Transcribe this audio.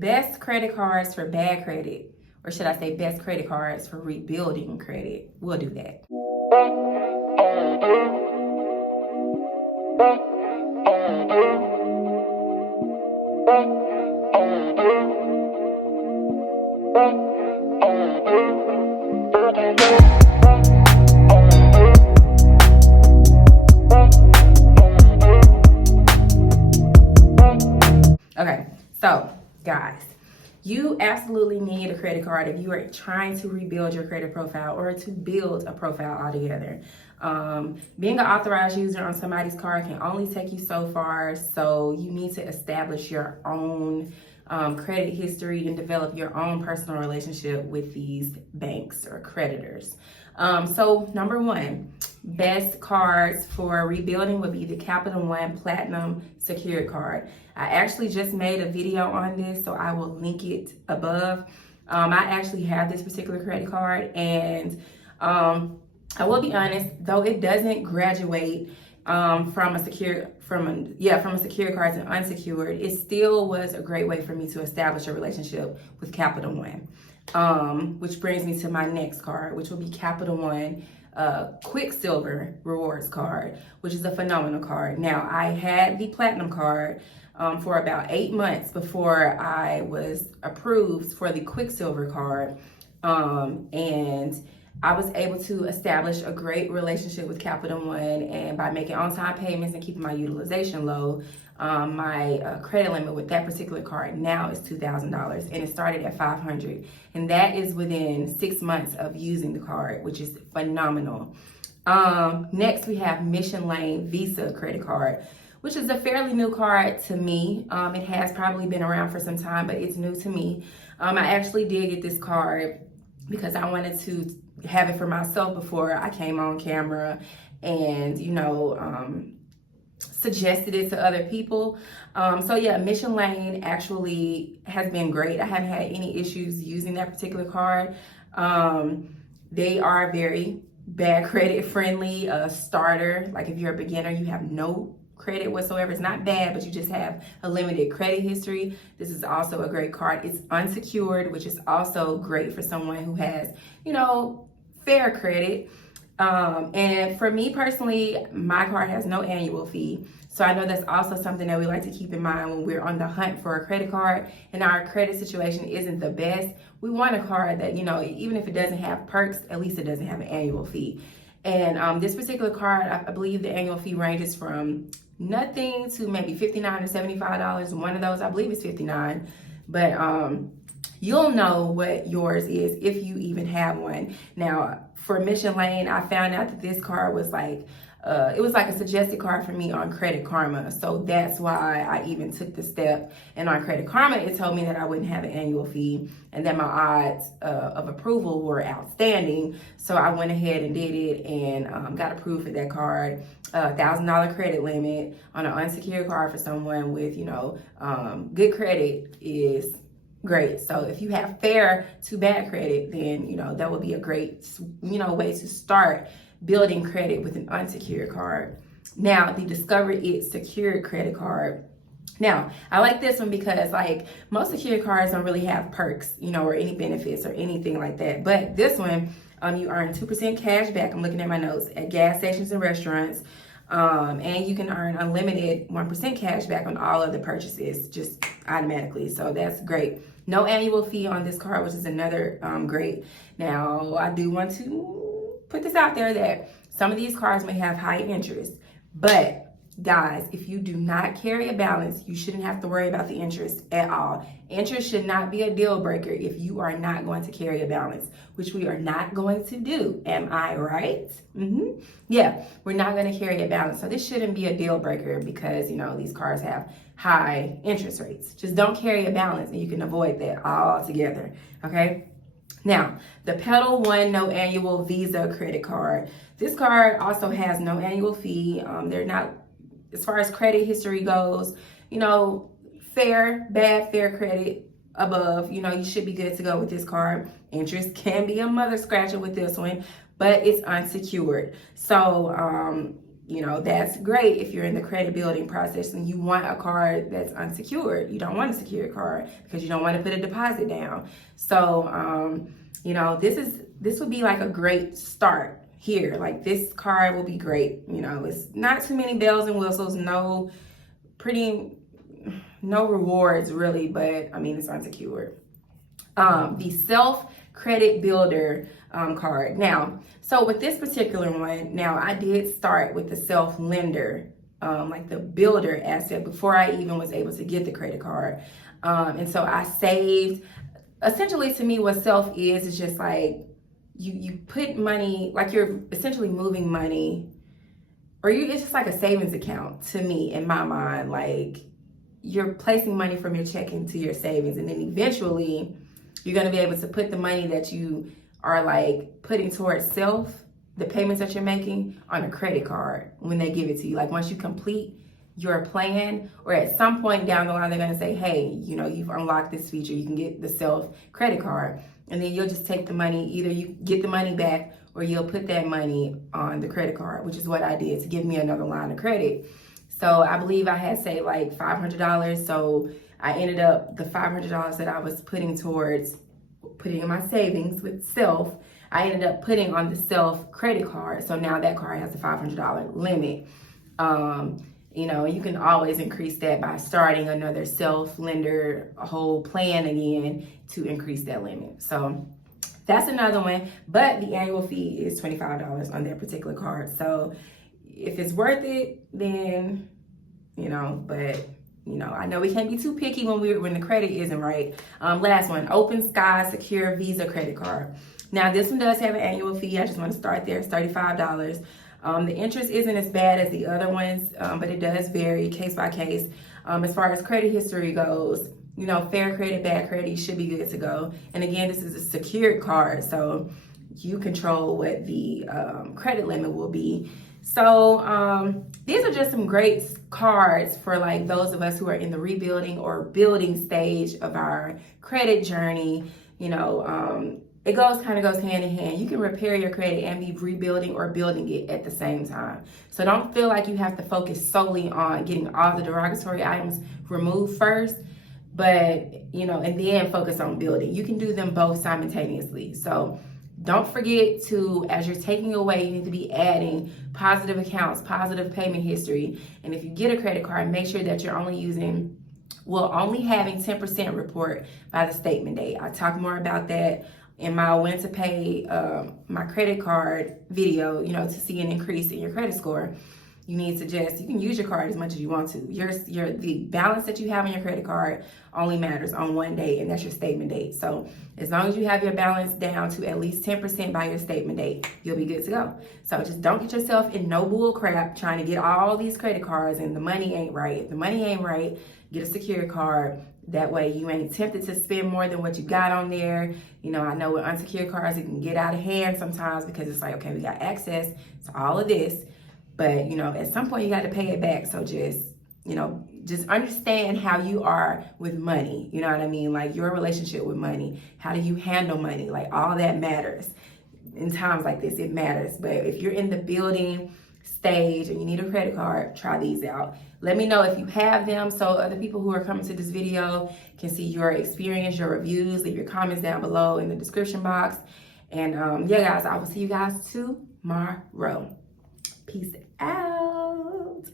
best credit cards for bad credit, or should I say best credit cards for rebuilding credit. We'll do that. Okay, so guys, you absolutely need a credit card if you are trying to rebuild your credit profile or to build a profile altogether. Being an authorized user on somebody's card can only take you so far, so you need to establish your own credit history and develop your own personal relationship with these banks or creditors. So number one, best cards for rebuilding would be the Capital One Platinum Secured Card. I actually just made a video on this, so I will link it above. I actually have this particular credit card, and I will be honest, though it doesn't graduate from a secured card to unsecured, it still was a great way for me to establish a relationship with Capital One. Which brings me to my next card, which will be Capital One Quicksilver Rewards card, which is a phenomenal card. Now, I had the Platinum card for about 8 months before I was approved for the Quicksilver card, and I was able to establish a great relationship with Capital One, and by making on-time payments and keeping my utilization low, my credit limit with that particular card now is $2,000, and it started at $500, and that is within 6 months of using the card, which is phenomenal. Next, we have Mission Lane Visa credit card, which is a fairly new card to me. It has probably been around for some time, but it's new to me. I actually did get this card because I wanted to have it for myself before I came on camera and, suggested it to other people. So yeah, Mission Lane actually has been great. I haven't had any issues using that particular card. They are very bad credit friendly, starter. Like if you're a beginner, you have no credit whatsoever. It's not bad, but you just have a limited credit history. This is also a great card. It's unsecured, which is also great for someone who has, fair credit. And for me personally, my card has no annual fee. So I know that's also something that we like to keep in mind when we're on the hunt for a credit card and our credit situation isn't the best. We want a card that, even if it doesn't have perks, at least it doesn't have an annual fee. And this particular card, I believe the annual fee ranges from nothing to maybe $59 to $75. One of those, I believe, is $59. But you'll know what yours is if you even have one. Now, for Mission Lane, I found out that this card was like, it was like a suggested card for me on Credit Karma. So that's why I even took the step. And on Credit Karma, it told me that I wouldn't have an annual fee and that my odds of approval were outstanding. So I went ahead and did it and got approved for that card. $1,000 credit limit on an unsecured card for someone with, good credit is great. So if you have fair to bad credit, then, that would be a great, way to start building credit with an unsecured card. Now, the Discover It secured credit card. Now, I like this one because most secured cards don't really have perks, or any benefits or anything like that. But this one, you earn 2% cash back. I'm looking at my notes at gas stations and restaurants. And you can earn unlimited 1% cash back on all other purchases just automatically. So that's great. No annual fee on this card, which is another great. Now, I do want to put this out there that some of these cards may have high interest, but guys, if you do not carry a balance, you shouldn't have to worry about the interest at all. Interest should not be a deal breaker if you are not going to carry a balance, which we are not going to do. Am I right? Yeah, we're not going to carry a balance. So this shouldn't be a deal breaker because, these cards have high interest rates. Just don't carry a balance and you can avoid that altogether, okay? Now, the Pedal One No Annual Visa credit card. This card also has no annual fee. They're not, as far as credit history goes, fair, bad, fair credit above, you should be good to go with this card. Interest can be a mother scratcher with this one, but it's unsecured. So, that's great if you're in the credit building process and you want a card that's unsecured. You don't want a secured card because you don't want to put a deposit down. So, this would be like a great start here. Like, this card will be great. It's not too many bells and whistles, no rewards really, but I mean, it's unsecured. The self credit builder card. Now, so with this particular one, now I did start with the self lender, like the builder aspect, before I even was able to get the credit card. And so I saved. Essentially, to me, what self is just like you put money, like you're essentially moving money, or it's just like a savings account to me in my mind. Like, you're placing money from your checking to your savings, and then eventually you're going to be able to put the money that you are like putting towards self, the payments that you're making, on a credit card when they give it to you. Like, once you complete your plan, or at some point down the line, they're going to say, hey, you've unlocked this feature, you can get the self credit card. And then you'll just take the money, either you get the money back or you'll put that money on the credit card, which is what I did to give me another line of credit. So I believe I had, say, like $500. So I ended up, the $500 that I was putting towards putting in my savings with self, I ended up putting on the self credit card. So now that card has a $500 limit. You can always increase that by starting another self lender whole plan again to increase that limit. So that's another one. But the annual fee is $25 on that particular card. So if it's worth it, then, I know we can't be too picky when the credit isn't right. Last one, Open Sky Secure Visa Credit Card. Now, this one does have an annual fee. I just want to start there. It's $35. The interest isn't as bad as the other ones, but it does vary case by case. As far as credit history goes, fair credit, bad credit, you should be good to go. And again, this is a secured card, so you control what the credit limit will be. So these are just some great cards for like those of us who are in the rebuilding or building stage of our credit journey. It kind of goes hand in hand. You can repair your credit and be rebuilding or building it at the same time. So don't feel like you have to focus solely on getting all the derogatory items removed first, but, and then focus on building. You can do them both simultaneously. So don't forget to, as you're taking away, you need to be adding positive accounts, positive payment history. And if you get a credit card, make sure that you're only having 10% report by the statement date. I talk more about that in my when to pay my credit card video, to see an increase in your credit score. You need to you can use your card as much as you want to. The balance that you have on your credit card only matters on one day, and that's your statement date. So as long as you have your balance down to at least 10% by your statement date, you'll be good to go. So just don't get yourself in no bull crap trying to get all these credit cards and the money ain't right. If the money ain't right, get a secure card. That way you ain't tempted to spend more than what you got on there. I know with unsecured cards, it can get out of hand sometimes because it's like, okay, we got access to all of this. But, at some point you got to pay it back. So just understand how you are with money. You know what I mean? Like, your relationship with money. How do you handle money? Like, all that matters. In times like this, it matters. But if you're in the building stage and you need a credit card, try these out. Let me know if you have them so other people who are coming to this video can see your experience, your reviews. Leave your comments down below in the description box. And yeah, guys, I will see you guys tomorrow. Peace out.